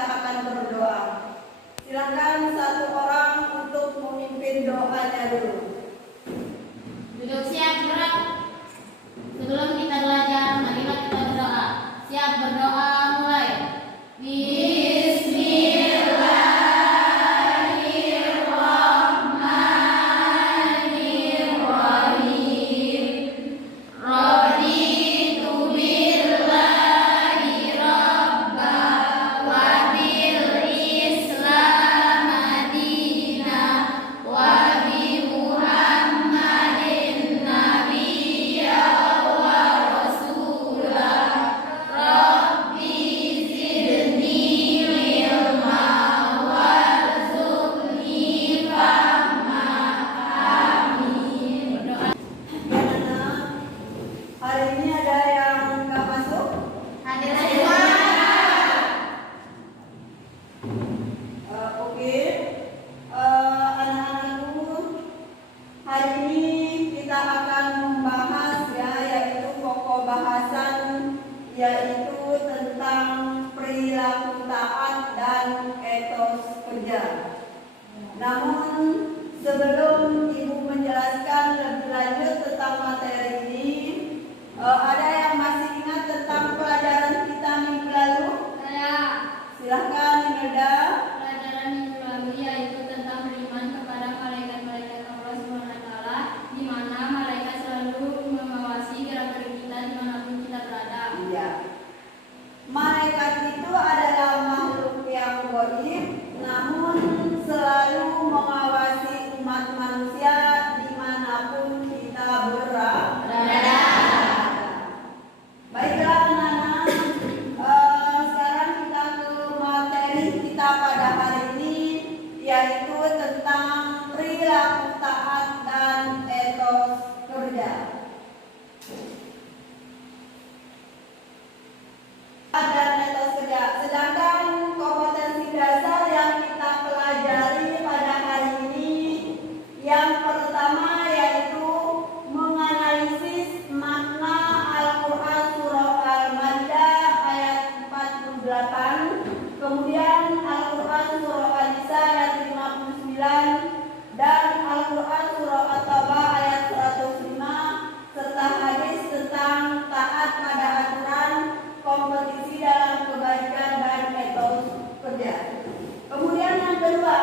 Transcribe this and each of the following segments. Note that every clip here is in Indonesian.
kita akan berdoa. Silakan satu orang untuk memimpin doanya dulu. Duduk siap gerak. Sebelum kita belajar, marilah kita berdoa. Siap berdoa, mulai. Yaitu tentang perilaku taat dan etos kerja. Namun sebelum Ibu menjelaskan lebih lanjut tentang materi ini, ada yang masih ingat tentang pelajaran kita minggu lalu? Saya. Silahkan Imelda. Pelajaran minggu lalu yaitu tentang beriman kepada malaikat-malaikat Allah SWT, di mana malaikat selalu mengawasi gerak-gerik kita dimanapun kita berada. Iya. Malaikat itu adalah makhluk yang gaib, namun selalu mengawasi umat manusia dimanapun kita berada. Baiklah anak-anak, sekarang kita ke materi kita pada hari ini, yaitu tentang perilaku taat dan etos kerja. Dan etos kerja. Sedangkan kompetensi dasar yang kita pelajari pada hari ini, yang pertama yaitu menganalisis makna Al-Quran surah Al-Maidah ayat 48, kemudian Al-Quran surah An-Nisa ayat 59, dan Al-Quran surah At-Taubah ayat 105, serta hadis tentang taat pada aturan, kompetisi dalam kebaikan dan etos kerja. Kemudian yang kedua,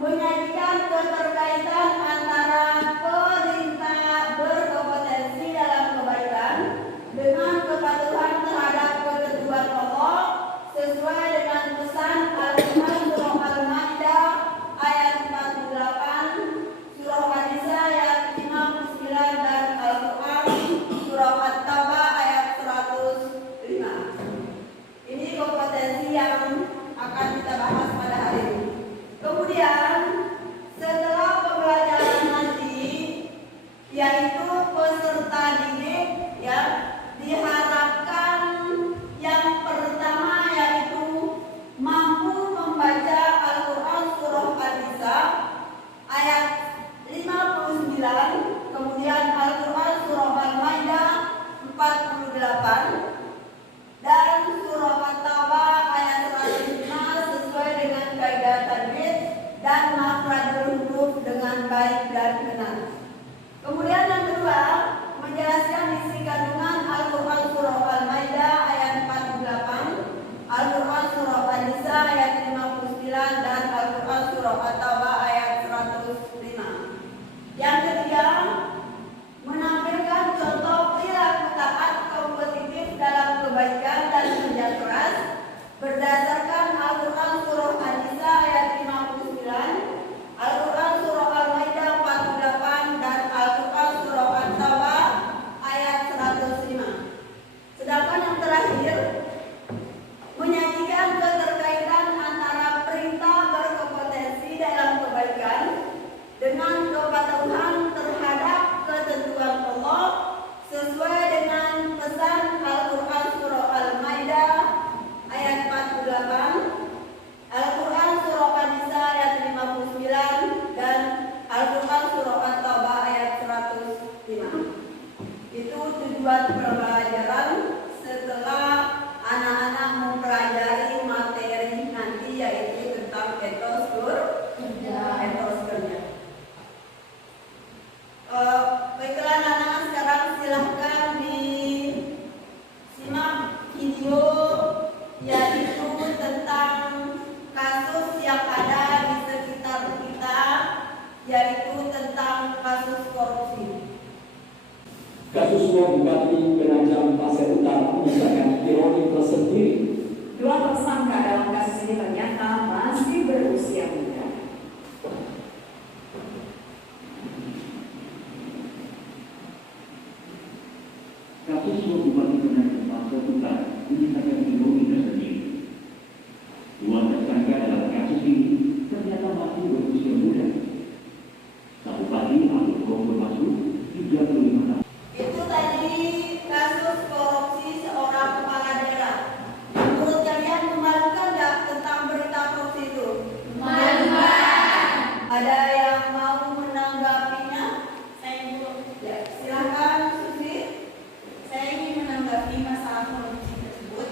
menyajikan keterkaitan antara perintah berkompetensi dalam kebaikan dengan kepatuhan terhadap ketentuan Allah sesuai dengan pesan Al-Quran surah Al-Maidah ayat 48, surah An-Nisa ayat 59, dan Al-Quran surah At-Taubah ayat 105. Ini kompetensi yang akan kita bahas pada hari ini. Kemudian setelah pembelajaran nanti, yaitu peserta didik, ya, diharapkan yang pertama yaitu mampu membaca Al-Quran surah An-Nisa ayat 59, kemudian Al-Quran surah Al-Maidah 48, dan surah At-Taubah ayat 105 sesuai dengan kaidah tajwid dan makhrajul huruf dengan baik dan benar. Kemudian yang kedua, menjelaskan isi kandungan Al-Quran surah Al-Maidah ayat 48, Al-Quran surah An-Nisa ayat 59, dan Al-Quran surah At-Taubah ayat 105. Yang ketiga, menampilkan contoh perilaku taat kompetitif dalam Ketua Bupati Penajam Pasir Utara menyatakan ironi tersendiri. Dua tersangka dalam kasus ini ternyata masih berusia muda. Kasus suap Bupati Penajam Pasir Utara menyisakan ironi tersendiri. Dua tersangka dalam kasus ini ternyata masih berusia muda. Sang Bupati Abdul Ghafur Masud 35 tahun. Itu tadi kasus korupsi seorang kepala daerah. Menurut kalian memalukan nggak tentang berita korupsi itu? Memalukan. Ada yang mau menanggapinya? Saya dulu. Ya, silakan Susi. Saya ingin menanggapi masalah korupsi tersebut.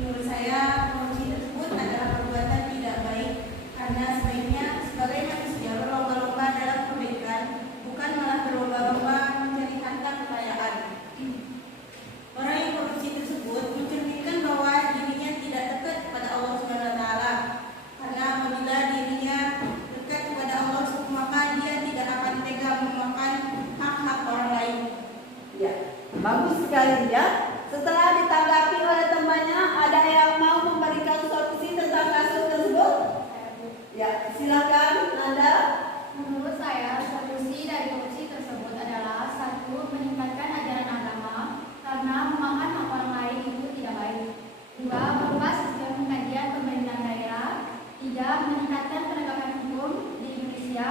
Menurut saya korupsi tersebut adalah perbuatan tidak baik karena sebaiknya sebagai manusia berlomba-lomba dalam kebaikan, bukan malah berlomba-lomba mencari harta kekayaan. Orang yang korupsi tersebut mencerminkan bahwa dirinya tidak dekat kepada Allah SWT, karena apabila dirinya dekat kepada Allah, maka dia tidak akan tega memakan hak-hak orang lain. Ya, bagus sekali ya. Setelah ditanggapi oleh temannya, ada yang mau memberikan solusi tentang kasus tersebut? Ya, silakan Nanda. Menurut saya, solusi dari korupsi tersebut adalah satu, meningkatkan ajaran agama karena memakan hak orang lain itu tidak baik. Dua, merubah sistem pengkajian pemerintahan daerah. Tiga, meningkatkan penegakan hukum di Indonesia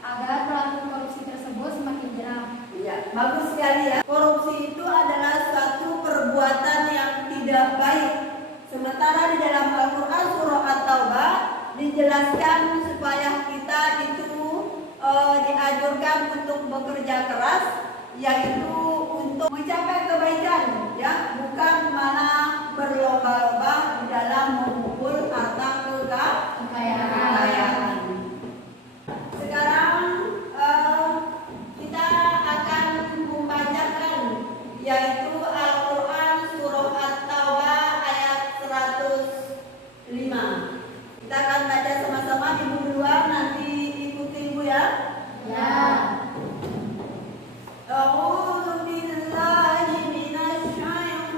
agar pelaku korupsi tersebut semakin jerak. Ya, bagus sekali ya. Korupsi itu adalah suatu perbuatan yang tidak baik. Sementara di dalam Al-Quran surah At-Taubah dijelaskan supaya kita itu dianjurkan untuk bekerja keras, yaitu untuk mencapai kebaikan, ya, bukan malah berlomba-lomba di dalam mengumpul harta kekayaan. Sekarang kita akan membacakan yaitu Al-Quran surah At-Taubah ayat 105. Kita akan baca sama-sama, ibu duluan, nanti ikuti ibu ya. Ya. A'udzu billahi minasy syaithanir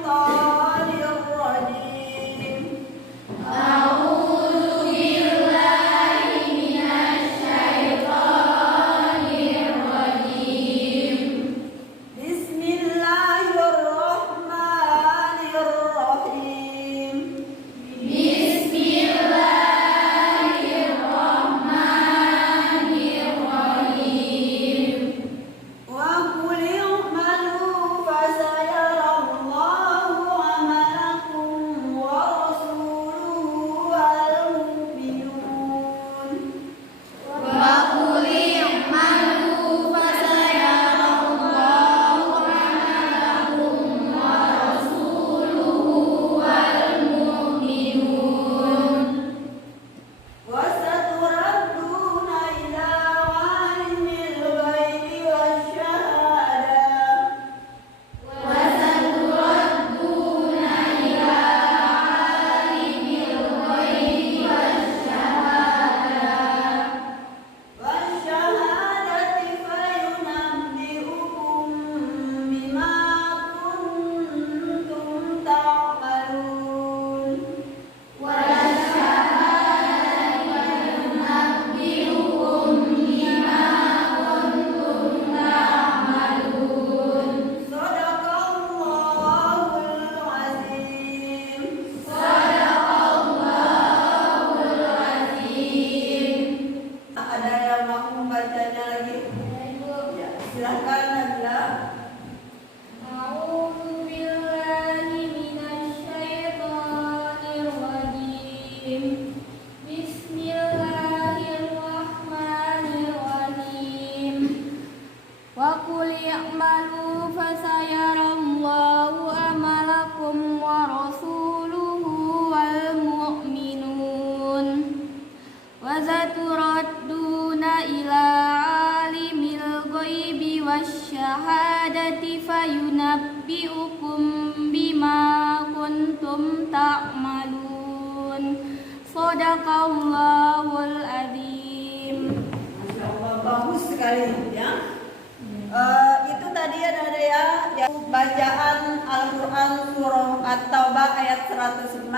dalam surah At-Taubah ayat 105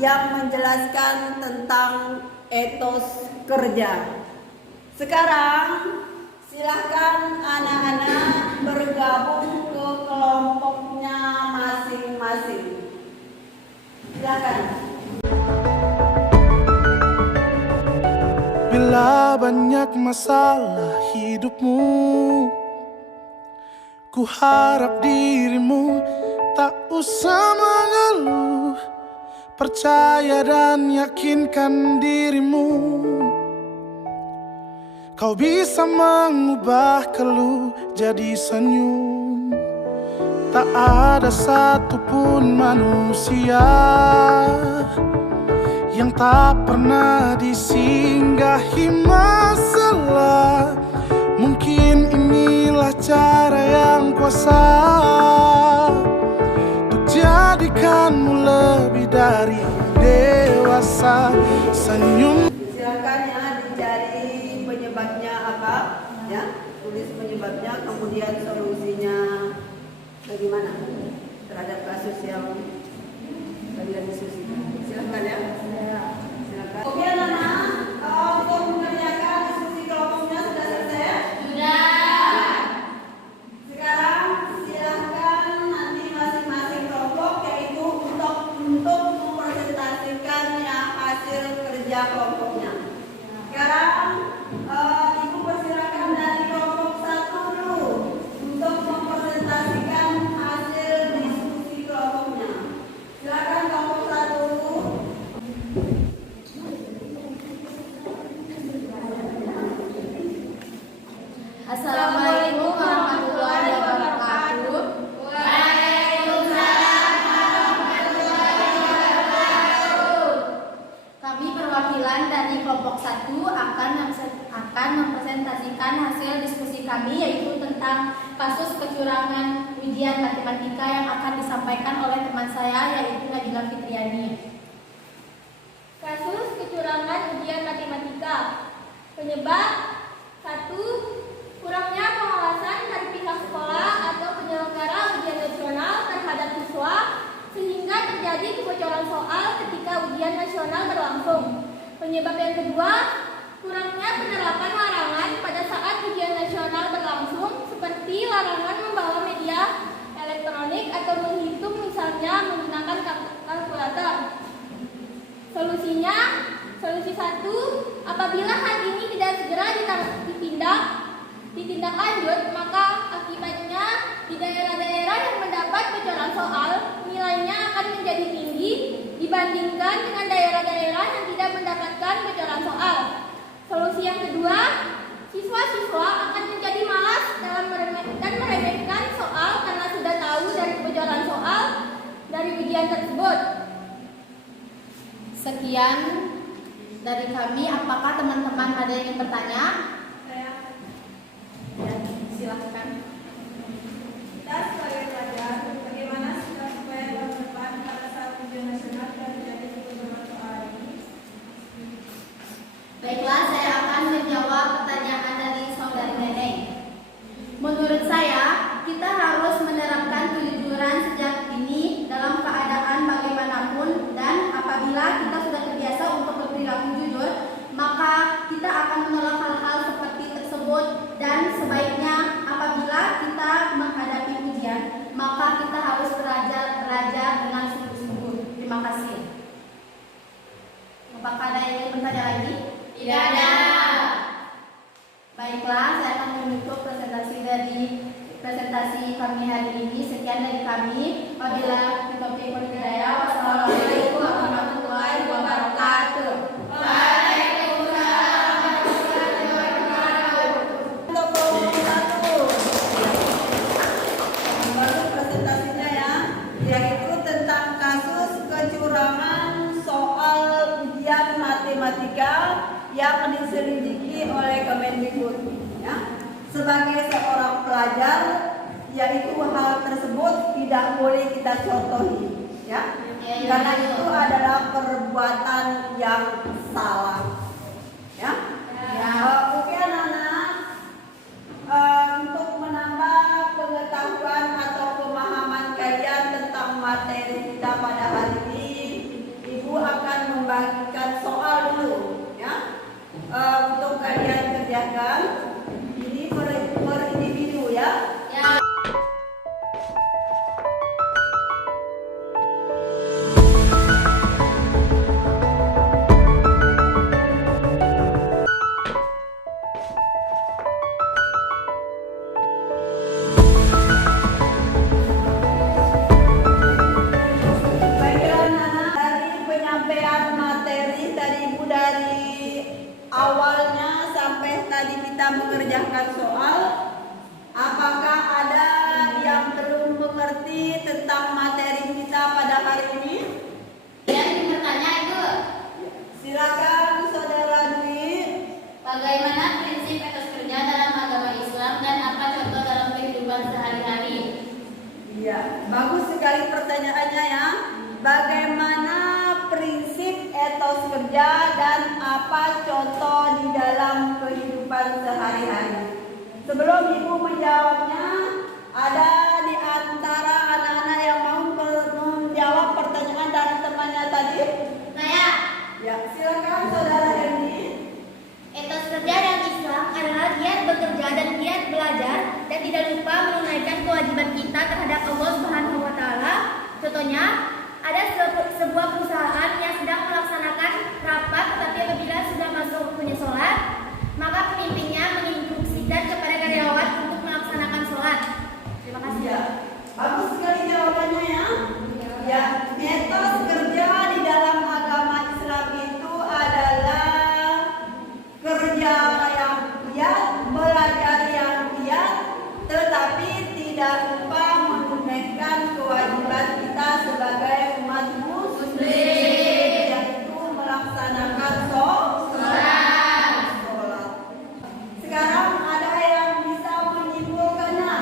yang menjelaskan tentang etos kerja. Sekarang silahkan anak-anak bergabung ke kelompoknya masing-masing. Silahkan. Bila banyak masalah hidupmu, ku harap dirimu tak usah mengeluh. Percaya dan yakinkan dirimu, kau bisa mengubah keluh jadi senyum. Tak ada satupun manusia yang tak pernah disinggahi masalah. Mungkin inilah cara yang kuasa untuk jadikanmu lebih dari dewasa. Senyum. Silakan ya, dicari penyebabnya apa, ya, tulis penyebabnya, kemudian solusinya bagaimana terhadap kasus yang kalian diskusikan. Silakan ya. Silakan. Oke anak-anak, untuk mengerjakan diskusi kelompoknya sudah selesai? Sudah. Sekarang silahkan nanti masing-masing kelompok yaitu untuk mempresentasikan ya hasil kerja kelompoknya. Sekarang ibu persilakan dari kelompok 1 dulu untuk mempresentasikan hasil diskusi kelompoknya. Silakan kelompok 1. Assalamualaikum warahmatullahi wabarakatuh. Kami perwakilan dari kelompok 1 akan mempresentasikan hasil diskusi kami, yaitu tentang kasus kecurangan ujian matematika yang akan disampaikan oleh teman saya, yaitu Nabila Fitriani. Kasus kecurangan ujian matematika. Penyebab 1. Kurangnya pengawasan dari pihak sekolah atau penyelenggara ujian nasional terhadap siswa sehingga terjadi kebocoran soal ketika ujian nasional berlangsung. Penyebab yang kedua, kurangnya penerapan larangan pada saat ujian nasional berlangsung, seperti larangan membawa media elektronik atau menghitung misalnya menggunakan kalkulator. Solusinya, solusi 1, apabila hal ini tidak segera ditindak lanjut, maka akibatnya di daerah-daerah yang mendapat bocoran soal nilainya akan menjadi tinggi dibandingkan dengan daerah-daerah yang tidak mendapatkan bocoran soal. Solusi yang kedua, siswa-siswa akan menjadi malas dan meremehkan soal karena sudah tahu dari bocoran soal dari ujian tersebut. Sekian dari kami. Apakah teman-teman ada yang ingin bertanya? Ya, silahkan. Kita sebagai pelajar, bagaimana sikap supaya tahun depan pada saat ujian nasional tidak terjadi kebocoran soal ini? Baiklah, saya akan menjawab pertanyaan dari saudari Neneng. Menurut saya, kita harus menerapkan kejujuran sejak dini dalam keadaan bagaimanapun, dan apabila kita sudah terbiasa untuk berperilaku jujur, maka kita akan menolak hal-hal seperti tersebut. Dan sebaiknya apabila kita menghadapi ujian, maka kita harus belajar dengan sungguh-sungguh. Terima kasih. Apakah ada yang ingin bertanya lagi? Tidak ada. Baiklah, saya akan menutup presentasi kami hari ini. Sekian dari kami. Wabillahi taufiq wal hidayah. Wassalamualaikum warahmatullahi wabarakatuh. Untuk kelompok 1, baru presentasinya ya, yaitu tentang kasus kecurangan soal ujian matematika yang diselidiki oleh Kemendikbud. Ya. Sebagai seorang pelajar, yaitu hal tersebut tidak boleh kita contohi, ya, karena itu adalah perbuatan yang salah. Ya. Oke anak-anak, untuk menambah pengetahuan atau pemahaman kalian tentang kita pada hari ini, Ibu akan membagikan soal dulu, ya, untuk kalian kerjakan. Ini per individu, ya. Baiklah anak, dari penyampaian materi tadi Ibu, dari awalnya sampai tadi kita mengerjakan soal, apakah ada yang belum mengerti tentang materi kita pada hari ini? Yang ingin bertanya itu, Silakan Saudara Dwi. bagaimana prinsip etos kerja dalam agama Islam dan apa contoh dalam kehidupan sehari-hari? Iya, bagus sekali pertanyaannya, ya. Bagaimana prinsip etos kerja dan apa contoh di dalam kehidupan sehari-hari? Sebelum Ibu menjawabnya, ada di antara anak-anak yang mau menjawab pertanyaan dari temannya tadi? Saya, Ya, silakan Saudara Hendy. Etos kerja dalam Islam adalah giat bekerja dan giat belajar dan tidak lupa menunaikan kewajiban kita terhadap Allah Subhanahu wa taala. Contohnya, ada sebuah perusahaan yang sedang melaksanakan rapat, tetapi apabila sudah masuk waktunya sholat, maka pemimpinnya menginstruksikan kepada karyawan untuk melaksanakan sholat. Terima kasih. Ya, bagus sekali jawabannya, ya. Ya, etos kerja di dalam agama Islam itu adalah kerja yang giat, belajar yang giat, tetapi tidak lupa menunaikan kewajiban kita sebagai umat Muslim, yaitu melaksanakan sholat. Sekarang ada yang bisa menyimpulkannya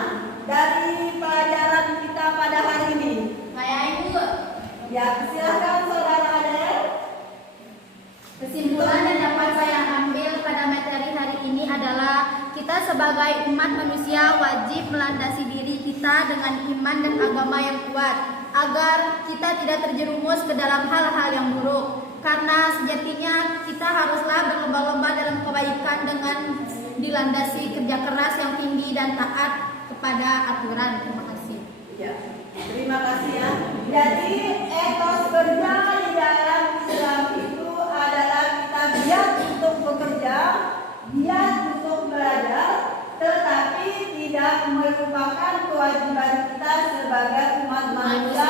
dari pelajaran kita pada hari ini? saya Ibu. Ya, silakan Saudara Adel. Kesimpulan yang dapat saya ambil pada materi hari ini adalah kita sebagai umat manusia wajib melandasi diri kita dengan iman dan agama yang kuat agar kita tidak terjerumus ke dalam hal-hal yang buruk. Karena sejatinya kita haruslah berlomba-lomba dalam kebaikan dengan dilandasi kerja keras yang tinggi dan taat kepada aturan. Terima kasih. Ya, terima kasih, ya. Jadi etos kerja di dalam Islam itu adalah kita giat untuk bekerja, giat untuk belajar, tetapi tidak melupakan kewajiban kita sebagai umat manusia